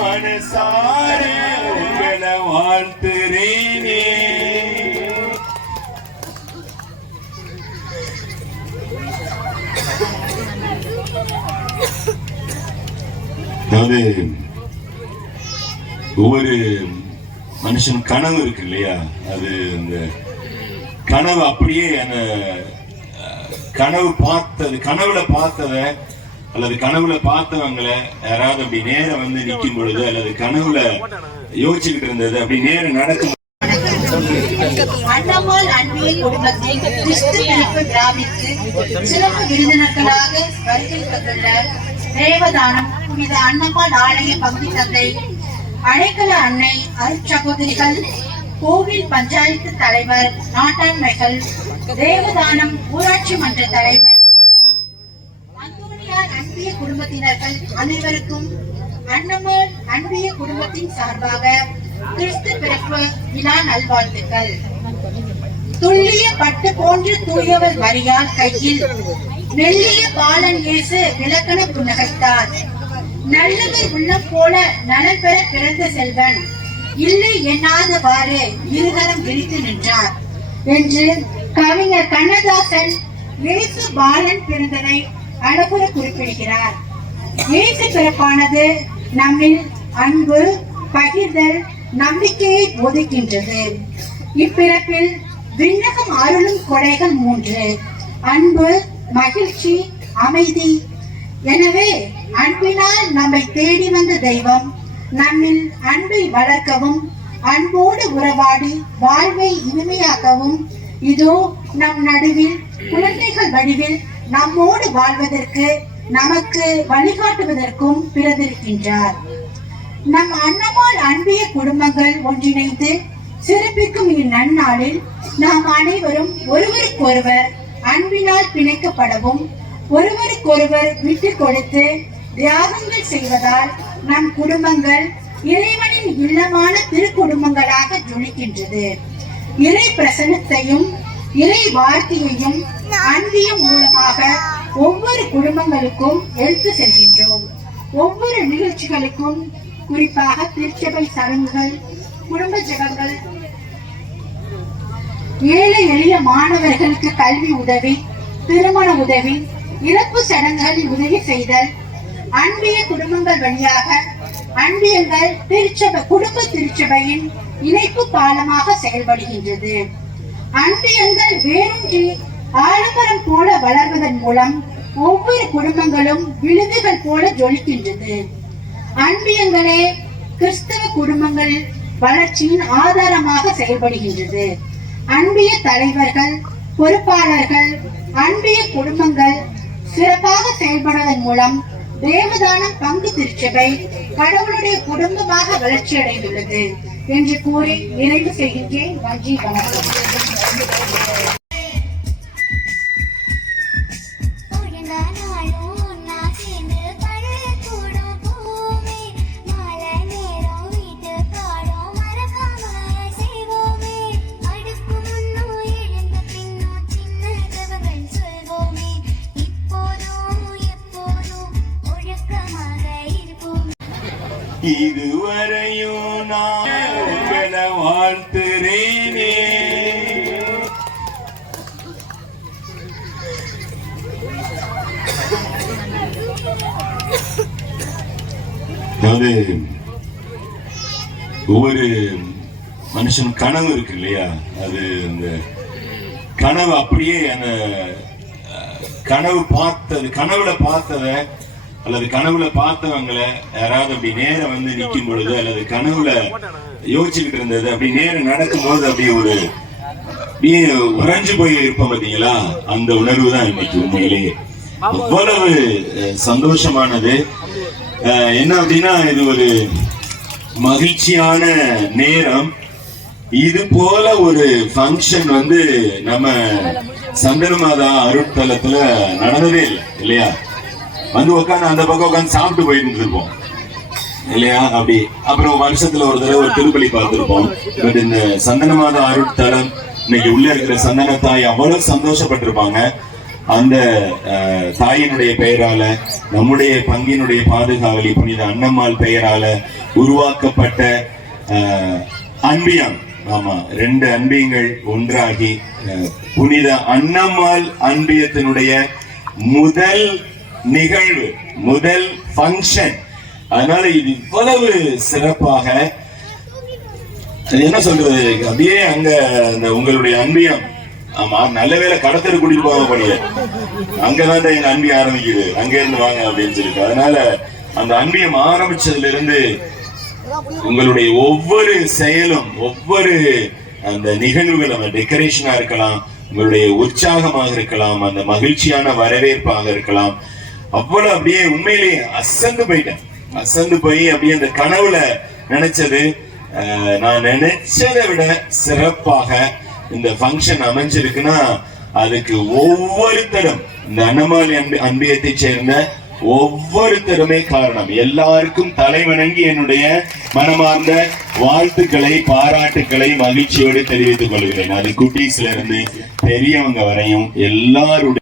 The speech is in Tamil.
மனசார உங்களை வாழ்த்துறேனே. அதாவது ஒவ்வொரு மனுஷன் கனவு இருக்கு இல்லையா, அது அந்த கனவு அப்படியே அந்த கனவுல பார்த்தத அல்லது கனவுல பார்த்தவங்களை யாராவது அப்படி நேரம் வந்து நிற்கும் பொழுது அல்லது கனவுல யோசிச்சுக்கிட்டு இருந்தது அப்படி நேரம் நடக்கும். அண்ணம்மாள் அன்பியல் குடும்பத்தை கிறிஸ்து பிறப்பு விழாவிற்கு சிறப்பு விருந்தினர்களாக வருகை தந்துள்ள தேவதானம் புனித அண்ணம்மாள் ஆலய பங்கு தந்தை, அடைக்கல அன்னை, அருட்சகோதரிகள், கோவில் பஞ்சாயத்து தலைவர், நாட்டாண்மைகள், தேவதானம் ஊராட்சி மன்ற தலைவர் மற்றும் அந்தோனியார் அன்பிய குடும்பத்தினர்கள் அனைவருக்கும் அண்ணம்மாள் அன்பிய குடும்பத்தின் சார்பாக கிறிஸ்து பிறப்பு விழா நல்வாழ்த்துக்கள். துல்லிய பட்டு போன்று தூயவர் மரியாள் கையில் மெல்லிய பாலன் இயேசு விளக்கண புன்னகைத்தார். நல்லவர் உள்ளம் போல நலன் பெற பிறந்த செல்வன் இல்லை எண்ணாதவாறு இருகரம் விரித்து நின்றார் என்று கவிஞர் கண்ணதாசன் இயேசு பாலன் பிறந்ததை அழகுற குறிப்பிடுகிறார். இயேசு பிறப்பானது நம்மில் அன்பு, பகிர்தல், நம்பிக்கையை போதிக்கின்றது. இப்பிறப்பில் விண்ணகம் அருளும் கொடைகள் 3: அன்பு, மகிழ்ச்சி, அமைதி. எனவே அன்பினால் நம்மை தேடி வந்த தெய்வம் நம்மில் அன்பை வளர்க்கவும் அன்போடு உறவாடி வாழ்வை இனிமையாக்கவும் இதோ நம் நடுவில் குழந்தைகள் வடிவில் நம்மோடு வாழ்வதற்கு நமக்கு வழிகாட்டுவதற்கும் பிறந்திருக்கின்றார். நம் அண்ணம்மாள் அன்பிய குடும்பங்கள் ஒன்றிணைந்து சிறப்பிக்கும் இந்நன்னாளில் நாம் அனைவரும் ஒருவருக்கொருவர் அன்பினால் பிணைக்கப்படவும் ஒருவருக்கொருவர் விட்டு கொடுத்து தியாகங்கள் செய்வதால் நம் குடும்பங்கள் இறைவனின் இல்லமான திருக்குடும்பங்களாக ஜொலிக்கின்றது. இறை பிரசன்னத்தையும் இறை வார்த்தையையும் அன்பியம் மூலமாக ஒவ்வொரு குடும்பங்களுக்கும் எடுத்து செல்கின்றோம். ஒவ்வொரு நிகழ்ச்சிகளுக்கும், குறிப்பாக திருச்சபை சடங்குகள், குடும்ப ஜெபங்கள், ஏழை எளிய மாணவர்களுக்கு கல்வி உதவி, திருமண உதவி, இறப்பு சடங்குகளில் உதவி செய்தல், அன்பிய குடும்பங்கள் வழியாக அன்பியங்கள் குடும்ப திருச்சபையின் இணைப்பு பாலமாக செயல்படுகின்றது. அன்பியங்கள் வேரூன்றி ஆலமரம் போல வளர்வதன் மூலம் ஒவ்வொரு குடும்பங்களும் விழுதுகள் போல ஜொலிக்கின்றது. அன்பியங்களே கிறிஸ்தவ குடும்பங்கள் வளர்ச்சியின் ஆதாரமாக செயல்படுகின்றது. அன்பிய தலைவர்கள், பொறுப்பாளர்கள், அன்பிய குடும்பங்கள் சிறப்பாக செயல்படுவதன் மூலம் தேவதானம் பங்கு திருச்சபை கடவுளுடைய குடும்பமாக வளர்ச்சி அடைந்துள்ளது என்று கூறி நிறைவு செய்கின்றேன். நன்றி, வணக்கம். இதுவரையும் நான் உங்களை வாழ்த்துறேனே. அதாவது ஒவ்வொரு மனுஷன் கனவு இருக்கு இல்லையா, அது அந்த கனவு அப்படியே அந்த கனவுல பார்த்தத அல்லது கனவுல பார்த்தவங்களை யாராவது அப்படி நேரம் வந்து நிற்கும் பொழுது அல்லது கனவுல யோசிச்சுக்கிட்டு இருந்தது அப்படி நேரம் நடக்கும்போது அப்படியே ஒரு உறைஞ்சு போய் இருப்போம் பார்த்தீங்களா, அந்த உணர்வு தான் இன்னைக்கு உண்மையிலேயே அவ்வளவு சந்தோஷமானது. என்ன அப்படின்னா, இது ஒரு மகிழ்ச்சியான நேரம். இது போல ஒரு ஃபங்க்ஷன் வந்து நம்ம சந்தனமாதா அருட்தலத்துல நடந்ததே இல்லை இல்லையா. வந்து உட்காந்து அந்த பக்கம் உட்காந்து சாப்பிட்டு போயிட்டு இருப்போம் இல்லையா. அப்படி அப்புறம் வருஷத்துல ஒரு தடவை ஒரு திருப்பலி பார்த்திருப்போம். பட் இந்த சந்தனமாதா அருட்தலம் இன்னைக்கு உள்ள இருக்கிற சந்தனத்தாய் அவ்வளவு சந்தோஷப்பட்டிருப்பாங்க. அந்த தாயினுடைய பெயரால, நம்முடைய பங்கினுடைய பாதுகாவலி புனித அன்னம்மாள் பெயரால உருவாக்கப்பட்ட அன்பியம். ஆமா, 2 அன்பியங்கள் ஒன்றாகி புனித அன்னம்மாள் அன்பியத்தினுடைய முதல் நிகழ்வு, முதல் ஃபங்க்ஷன். அதனால இது இவ்வளவு சிறப்பாக, என்ன சொல்றது, அப்படியே அங்க அந்த உங்களுடைய அன்பியம். ஆமா, நல்ல வேலை கடத்தல் கூட்டிட்டு போக முடியல, அங்கதான் எங்க அன்பி ஆரம்பிக்குது, அங்க இருந்து வாங்க அப்படின்னு சொல்லிட்டு. அதனால அந்த அன்பியம் ஆரம்பிச்சதுல இருந்து உங்களுடைய ஒவ்வொரு செயலும், ஒவ்வொரு அந்த நிகழ்வுகள், அந்த டெக்கரேஷனா இருக்கலாம், உங்களுடைய உற்சாகமாக இருக்கலாம், அந்த மகிழ்ச்சியான வரவேற்பாக இருக்கலாம், அவ்வளவு அப்படியே உண்மையிலேயே அசந்து போயிட்டேன். அசந்து போய் அப்படியே அந்த கனவுல நினைச்சது, நான் நினைச்சதை விட சிறப்பாக இந்த ஃபங்க்ஷன் அமைஞ்சிருக்குன்னா அதுக்கு ஒவ்வொருத்தரும், இந்த அன்னம்மாள் அன்பியத்தை சேர்ந்த ஒவ்வொருத்தருமே காரணம். எல்லாருக்கும் தலைவணங்கி என்னுடைய மனமார்ந்த வாழ்த்துக்களை, பாராட்டுக்களை மகிழ்ச்சியோடு தெரிவித்துக் கொள்கிறேன். அது குட்டீஸ்ல இருந்து பெரியவங்க வரையும் எல்லாருடைய